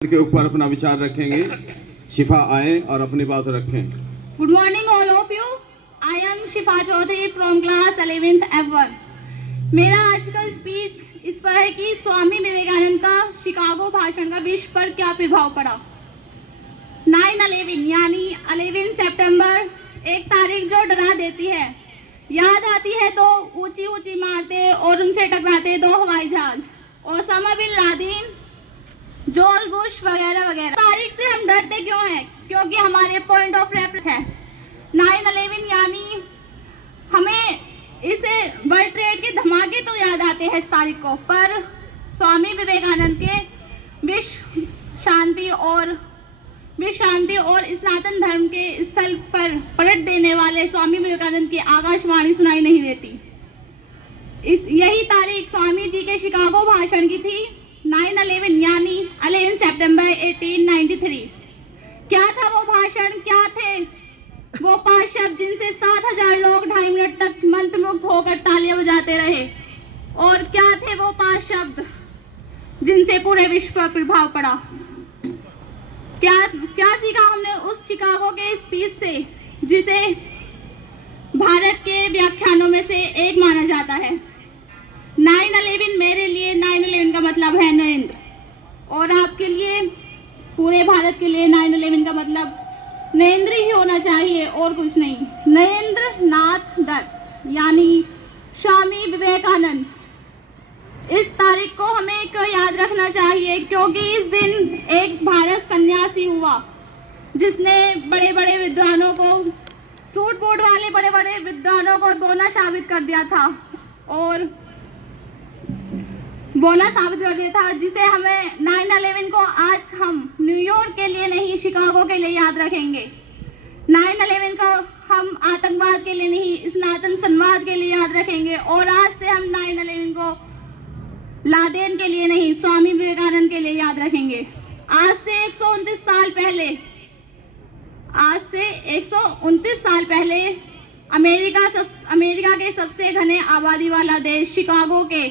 के ऊपर अपना विचार रखेंगे। शिफा आए और अपनी बात रखें। Good morning all of you. I am Shifa Chaudhary from class 11th F1। मेरा आज का स्पीच इस पर है कि स्वामी विवेकानंद का शिकागो भाषण का विश्व पर क्या प्रभाव पड़ा। 9/11 यानी 11 सितंबर एक तारीख जो डरा देती है। याद आती है तो ऊंची ऊंची इमारतें और उनसे टकराते दो हवाई जहाज, Osama bin Laden, George Bush वगैरह वगैरह। तारीख से हम डरते क्यों हैं? क्योंकि हमारे पॉइंट ऑफ रेफरेंस है 9/11 यानी हमें इसे वर्ल्ड ट्रेड के धमाके तो याद आते हैं इस तारीख को, पर स्वामी विवेकानंद के विश्व शांति और स्नातन धर्म के स्थल पर पलट देने वाले स्वामी विवेकानंद की आकाशवाणी सुनाई नहीं देती। यही तारीख स्वामी जी के शिकागो भाषण की थी 9/11 यानी 11 सितंबर 1893। क्या था वो भाषण? क्या थे वो 5 शब्द जिनसे 7,000 लोग 2.5 मिनट तक मंत्रमुग्ध होकर तालियां बजाते रहे? और क्या थे वो 5 शब्द जिनसे पूरे विश्व पर प्रभाव पड़ा? क्या सीखा हमने उस शिकागो के स्पीच से, जिसे भारत के व्याख्यानों में से एक माना जाता है? 9/11 मेरे लिए 9/11 का मतलब है नरेंद्र, और आपके लिए, पूरे भारत के लिए 9/11 का मतलब नरेंद्र ही होना चाहिए और कुछ नहीं। नरेंद्र नाथ दत्त यानी स्वामी विवेकानंद। इस तारीख को हमें याद रखना चाहिए क्योंकि इस दिन एक भारत सन्यासी हुआ जिसने बड़े बड़े विद्वानों को, सूट बूट वाले बड़े बड़े विद्वानों को बोना साबित कर दिया था, जिसे हमें 9/11 को आज हम न्यूयॉर्क के लिए नहीं, शिकागो के लिए याद रखेंगे। 9/11 को हम आतंकवाद के लिए नहीं, स्नातन संवाद के लिए याद रखेंगे। और आज से हम 9/11 को लादेन के लिए नहीं, स्वामी विवेकानंद के लिए याद रखेंगे। आज से 129 साल पहले अमेरिका के सबसे घने आबादी वाला देश शिकागो के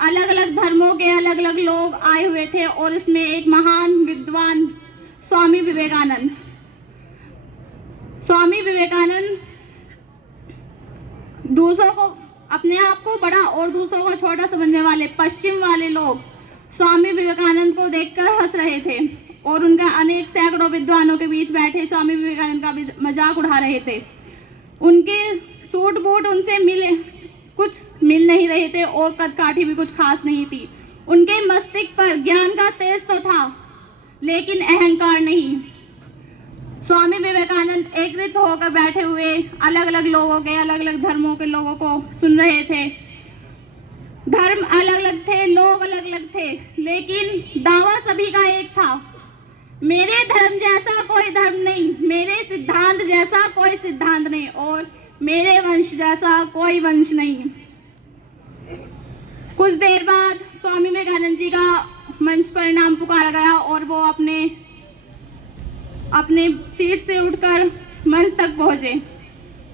अलग अलग धर्मों के अलग अलग लोग आए हुए थे, और इसमें एक महान विद्वान स्वामी विवेकानंद दूसरों को, अपने आप को बड़ा और दूसरों को छोटा समझने वाले पश्चिम वाले लोग स्वामी विवेकानंद को देखकर हंस रहे थे, और उनका अनेक सैकड़ों विद्वानों के बीच बैठे स्वामी विवेकानंद का मजाक उड़ा रहे थे। उनके सूट बूट उनसे मिल नहीं रहे थे और कदकाठी भी कुछ खास नहीं थी। उनके मस्तिष्क पर ज्ञान का तेज तो था लेकिन अहंकार नहीं। स्वामी विवेकानंद एकत्रित होकर बैठे हुए अलग अलग लोगों के, अलग अलग धर्मों के लोगों को सुन रहे थे। धर्म अलग अलग थे, लोग अलग अलग थे, लेकिन दावा सभी का एक था, मेरे धर्म जैसा कोई धर्म नहीं, मेरे सिद्धांत जैसा कोई सिद्धांत नहीं, और मेरे वंश जैसा कोई वंश नहीं। कुछ देर बाद स्वामी विवेकानंद जी का मंच पर नाम पुकारा गया और वो अपने सीट से उठकर मंच तक पहुंचे।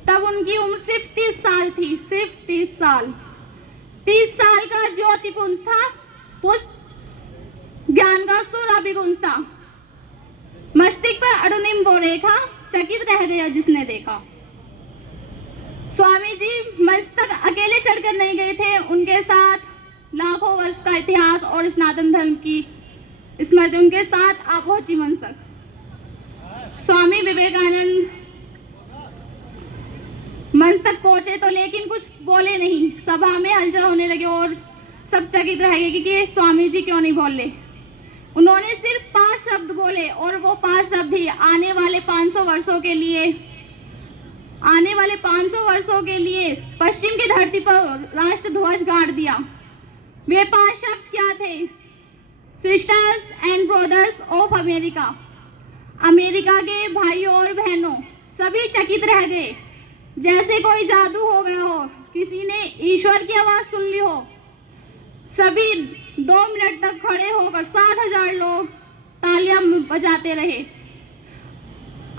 तब उनकी उम्र सिर्फ 30 साल थी, सिर्फ 30 साल। 30 साल का ज्योतिपुंज था, पुष्प ज्ञान का सूर्याभिपुंज था। मस्तिष्क पर अरुणिम वो रेखा, चकित रह गया जिसने देखा। स्वामी जी मंच तक अकेले चढ़कर नहीं गए थे, उनके साथ लाखों वर्ष का इतिहास और स्नातन धर्म की स्मृति उनके साथ आप पहुंची मंच तक। स्वामी विवेकानंद मंच तक पहुंचे तो लेकिन कुछ बोले नहीं। सभा में हलचल होने लगे और सब चकित रह गए कि स्वामी जी क्यों नहीं बोले। उन्होंने सिर्फ 5 शब्द बोले, और वो 5 शब्द ही आने वाले 500 वर्षों के लिए पश्चिम की धरती पर राष्ट्रध्वज गाड़ दिया। वे 5 शब्द क्या थे? Sisters and brothers of America. America के भाइयों और बहनों, सभी चकित रह गए, जैसे कोई जादू हो गया हो, किसी ने ईश्वर की आवाज सुन ली हो। सभी 2 मिनट तक खड़े होकर 7,000 लोग तालियां बजाते रहे।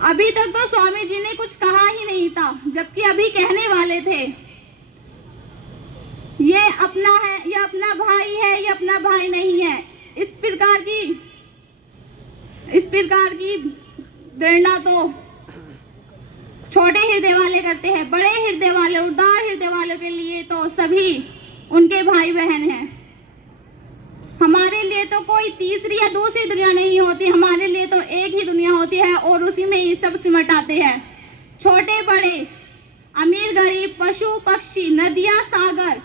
अभी तक तो स्वामी जी ने कुछ कहा ही नहीं था, जबकि अभी कहने वाले थे, ये अपना है, ये अपना भाई है, ये अपना भाई नहीं है। इस प्रकार की इस प्रकार की प्रेरणा तो छोटे हृदय वाले करते हैं, बड़े हृदय वाले, उदार हृदय वालों के लिए तो सभी उनके भाई बहन हैं। हमारे लिए तो कोई तीसरी या दूसरी दुनिया नहीं होती, हमारे लिए तो एक ही दुनिया होती है और उसी में ये सब सिमट आते हैं। छोटे बड़े, अमीर गरीब, पशु पक्षी, नदियां सागर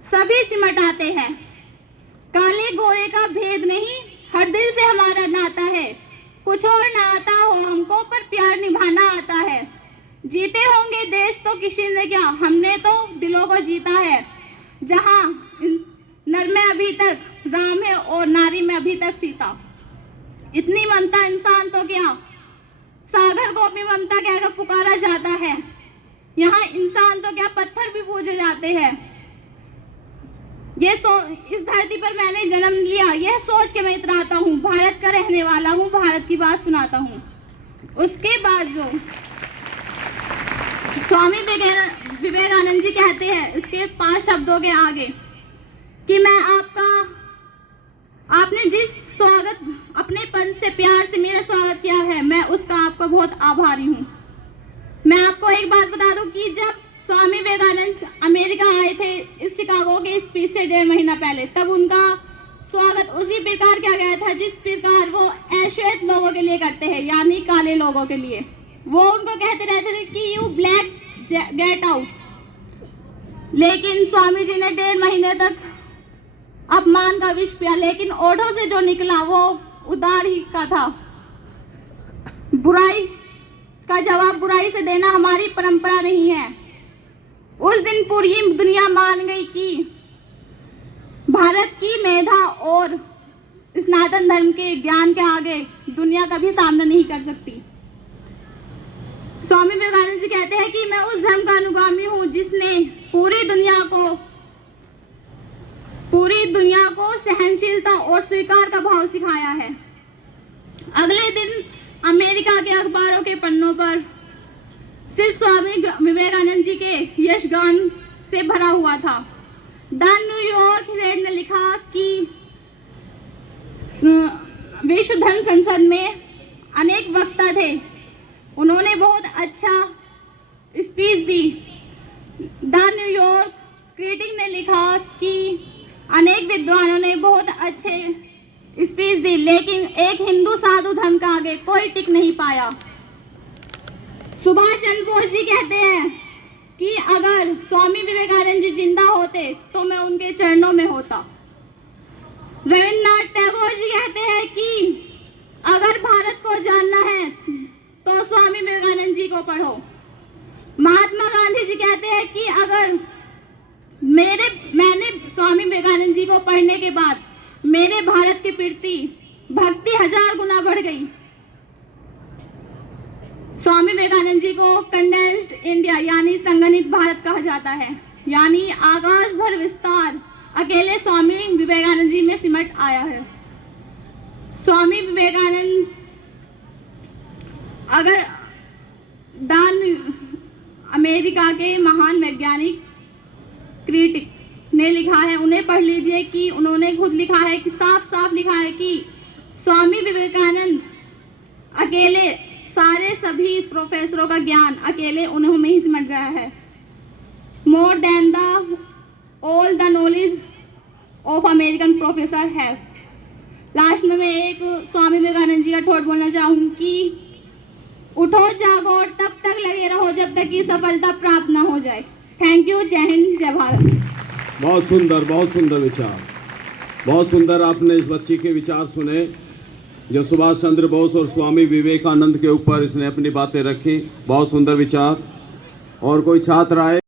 सभी सिमट आते हैं। काले गोरे का भेद नहीं, हर दिल से हमारा नाता है। कुछ और ना आता हो हमको, पर प्यार निभाना आता है। जीते होंगे देश तो किसी ने क्या, हमने तो दिलों को जीता है। जहां नर में अभी तक राम है और नारी में अभी तक सीता। इतनी ममता इंसान तो क्या, सागर को अपनी ममता कहकर पुकारा जाता है। यहाँ इंसान तो क्या, पत्थर भी पूजे जाते हैं। इस धरती पर मैंने जन्म लिया, यह सोच के मैं इतराता हूँ, भारत का रहने वाला हूँ, भारत की बात सुनाता हूँ। उसके बाद जो स्वामी विवेकानंद जी कहते हैं इसके 5 शब्दों के आगे कि मैं आपने जिस स्वागत अपने पन से प्यार से मेरा स्वागत किया है, मैं उसका आपका बहुत आभारी हूँ। मैं आपको एक बात बता दूं कि जब स्वामी विवेकानंद अमेरिका आए थे इस शिकागो के स्पीच से 1.5 महीना पहले, तब उनका स्वागत उसी प्रकार किया गया था जिस प्रकार वो अश्वेत लोगों के लिए करते हैं, यानी काले लोगों के लिए। वो उनको कहते रहते थे कि यू ब्लैक गेट आउट। लेकिन स्वामी जी ने 1.5 महीने तक अपमान का विष पिया, लेकिन ओठों से जो निकला वो उदार ही का था। बुराई का जवाब बुराई से देना हमारी परंपरा नहीं है। उस दिन पूरी दुनिया मान गई कि भारत की मेधा और सनातन धर्म के ज्ञान के आगे दुनिया कभी सामना नहीं कर सकती। स्वामी विवेकानंद जी कहते हैं कि मैं उस धर्म का अनुगामी हूँ जिसने पूरी दुनिया को सहनशीलता और स्वीकार का भाव सिखाया है। अगले दिन अमेरिका के अखबारों के पन्नों पर सिर्फ स्वामी विवेकानंद जी के यशगान से भरा हुआ था। द न्यूयॉर्क हेराल्ड ने लिखा कि विश्व धर्म संसद में अनेक वक्ता थे, उन्होंने बहुत अच्छा speech the. The New York critic ने लिखा कि अनेक विद्वानों ने बहुत अच्छे स्पीच दी, लेकिन एक हिंदू साधु धर्म का आगे कोई टिक नहीं पाया। सुभाष चंद्र बोस जी कहते हैं कि अगर स्वामी विवेकानंद जी जिंदा होते तो मैं उनके चरणों में होता। रविन्द्रनाथ टैगोर जी कहते हैं कि अगर भारत को जानना है तो स्वामी विवेकानंद जी को पढ़ो। महात्मा गांधी जी कहते हैं कि अगर मैंने स्वामी विवेकानंद जी को पढ़ने के बाद मेरे भारत के प्रति भक्ति 1000 गुना बढ़ गई। स्वामी विवेकानंद जी को कंडेंस्ड इंडिया यानी संगठित भारत कहा जाता है, यानी आकाश भर विस्तार अकेले स्वामी विवेकानंद जी में सिमट आया है। स्वामी विवेकानंद अगर अमेरिका के महान वैज्ञानिक क्रिटिक ने लिखा है, उन्हें पढ़ लीजिए कि उन्होंने खुद लिखा है कि साफ साफ लिखा है कि स्वामी विवेकानंद अकेले सारे सभी प्रोफेसरों का ज्ञान अकेले उन्हों में ही सिमट गया है। More than the all the knowledge of American professor है। लास्ट में मैं एक स्वामी विवेकानंद जी का ठोट बोलना चाहूँ कि उठो जागो और तब तक लगे रहो जब तक कि सफलता प्राप्त ना हो जाए। Thank you. जय हिंद, जय भारत। बहुत सुंदर विचार, बहुत सुंदर। आपने इस बच्ची के विचार सुने जो सुभाष चंद्र बोस और स्वामी विवेकानंद के ऊपर इसने अपनी बातें रखी। बहुत सुंदर विचार। और कोई छात्र आए।